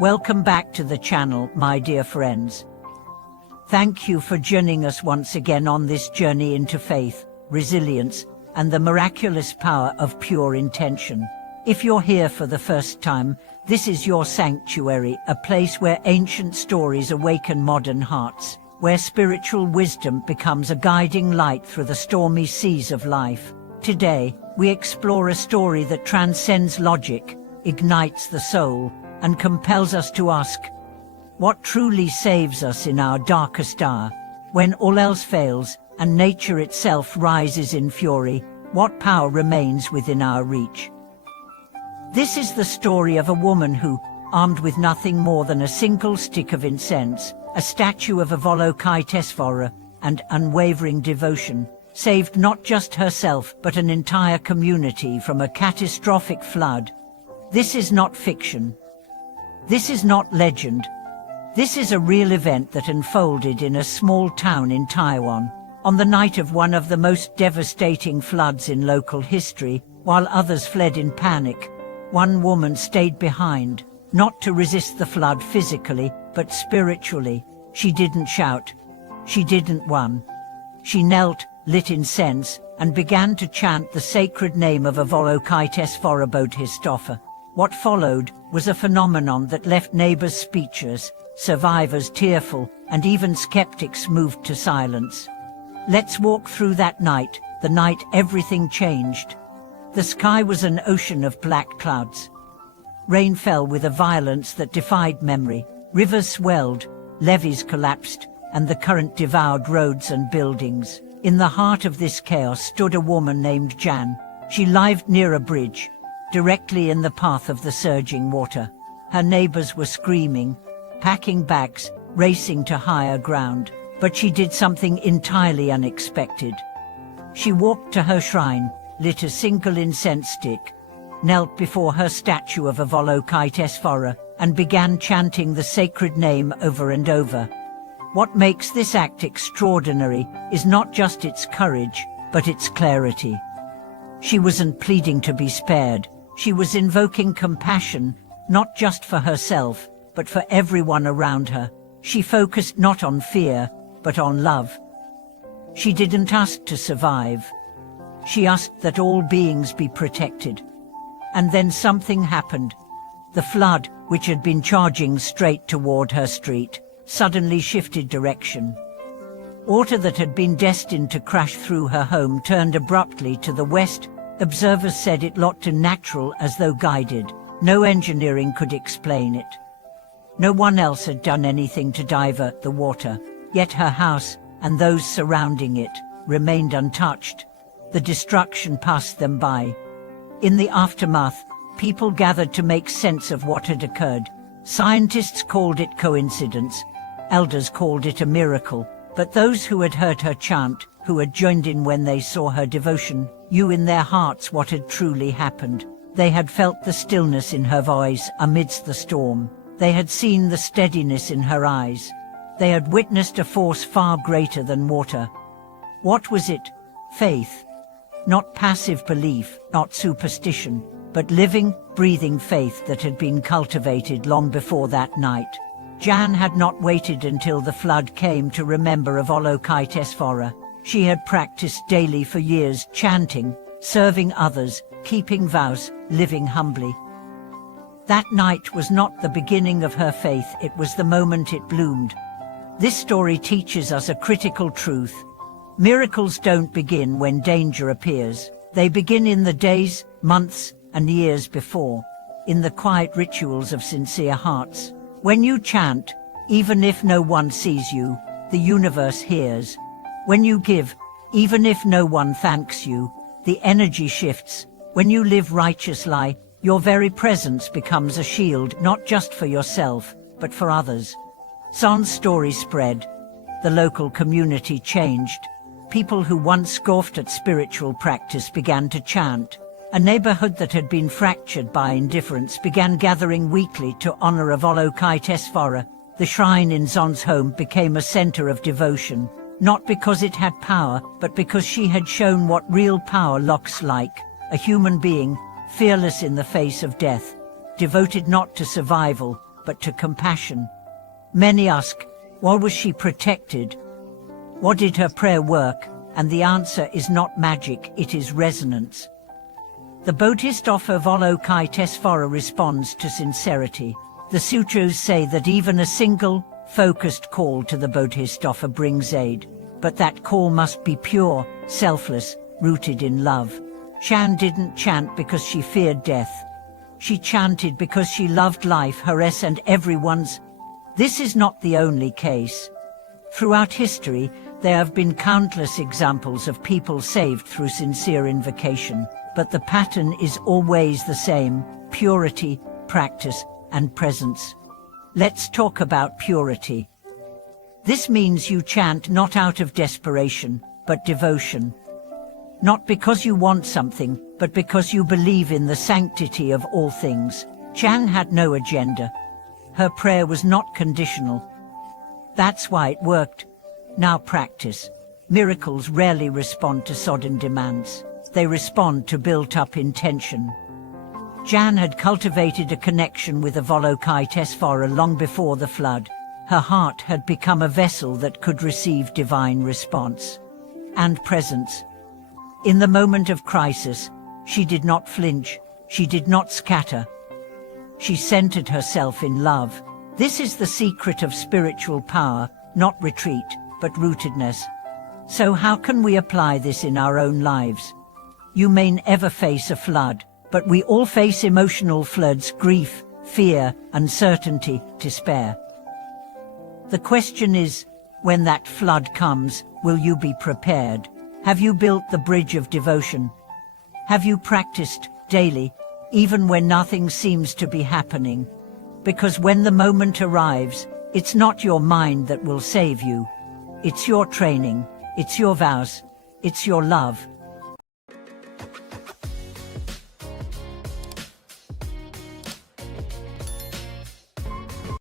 Welcome back to the channel, my dear friends. Thank you for joining us once again on this journey into faith, resilience, and the miraculous power of pure intention. If you're here for the first time, this is your sanctuary, a place where ancient stories awaken modern hearts, where spiritual wisdom becomes a guiding light through the stormy seas of life. Today, we explore a story that transcends logic, ignites the soul, and compels us to ask, what truly saves us in our darkest hour? When all else fails, and nature itself rises in fury, what power remains within our reach? This is the story of a woman who, armed with nothing more than a single stick of incense, a statue of Avalokitesvara, and unwavering devotion, saved not just herself but an entire community from a catastrophic flood. This is not fiction. This is not legend. This is a real event that unfolded in a small town in Taiwan, on the night of one of the most devastating floods in local history. While others fled in panic, one woman stayed behind, not to resist the flood physically, but spiritually. She didn't shout. She didn't run. She knelt, lit incense, and began to chant the sacred name of Avalokitesvara Bodhisattva. What followed was a phenomenon that left neighbors speechless, survivors tearful, and even skeptics moved to silence. Let's walk through that night, the night everything changed. The sky was an ocean of black clouds. Rain fell with a violence that defied memory. Rivers swelled, levees collapsed, and the current devoured roads and buildings. In the heart of this chaos stood a woman named Jan. She lived near a bridge, directly in the path of the surging water. Her neighbors were screaming, packing bags, racing to higher ground. But she did something entirely unexpected. She walked to her shrine, lit a single incense stick, knelt before her statue of Avalokitesvara, and began chanting the sacred name over and over. What makes this act extraordinary is not just its courage, but its clarity. She wasn't pleading to be spared. She was invoking compassion, not just for herself, but for everyone around her. She focused not on fear, but on love. She didn't ask to survive. She asked that all beings be protected. And then something happened. The flood, which had been charging straight toward her street, suddenly shifted direction. Water that had been destined to crash through her home turned abruptly to the west. Observers said it looked unnatural, as though guided. No engineering could explain it. No one else had done anything to divert the water, yet her house, and those surrounding it, remained untouched. The destruction passed them by. In the aftermath, people gathered to make sense of what had occurred. Scientists called it coincidence. Elders called it a miracle. But those who had heard her chant, who had joined in when they saw her devotion, knew in their hearts what had truly happened. They had felt the stillness in her voice amidst the storm. They had seen the steadiness in her eyes. They had witnessed a force far greater than water. What was it? Faith. Not passive belief, not superstition, but living, breathing faith that had been cultivated long before that night. Jan had not waited until the flood came to remember Avalokitesvara. She had practiced daily for years, chanting, serving others, keeping vows, living humbly. That night was not the beginning of her faith, it was the moment it bloomed. This story teaches us a critical truth. Miracles don't begin when danger appears. They begin in the days, months, and years before, in the quiet rituals of sincere hearts. When you chant, even if no one sees you, the universe hears. When you give, even if no one thanks you, the energy shifts. When you live righteously, your very presence becomes a shield, not just for yourself, but for others. San's story spread. The local community changed. People who once scoffed at spiritual practice began to chant. A neighborhood that had been fractured by indifference began gathering weekly to honor Avalokitesvara. The shrine in Zon's home became a center of devotion, not because it had power, but because she had shown what real power looks like. A human being, fearless in the face of death, devoted not to survival, but to compassion. Many ask, what was she protected? What did her prayer work? And the answer is not magic, it is resonance. The Bodhisattva Avalokitesvara responds to sincerity. The sutras say that even a single, focused call to the Bodhisattva brings aid, but that call must be pure, selfless, rooted in love. Chan didn't chant because she feared death. She chanted because she loved life, hers and everyone's. This is not the only case. Throughout history, there have been countless examples of people saved through sincere invocation, but the pattern is always the same: purity, practice, and presence. Let's talk about purity. This means you chant not out of desperation, but devotion. Not because you want something, but because you believe in the sanctity of all things. Chan had no agenda. Her prayer was not conditional. That's why it worked. Now practice. Miracles rarely respond to sodden demands. They respond to built-up intention. Jan had cultivated a connection with Avalokitesvara long before the flood. Her heart had become a vessel that could receive divine response. And presence. In the moment of crisis, she did not flinch, she did not scatter. She centered herself in love. This is the secret of spiritual power, not retreat, but rootedness. So how can we apply this in our own lives? You may never face a flood, but we all face emotional floods: grief, fear, uncertainty, despair. The question is, when that flood comes, will you be prepared? Have you built the bridge of devotion? Have you practiced daily, even when nothing seems to be happening? Because when the moment arrives, it's not your mind that will save you. It's your training, it's your vows, it's your love.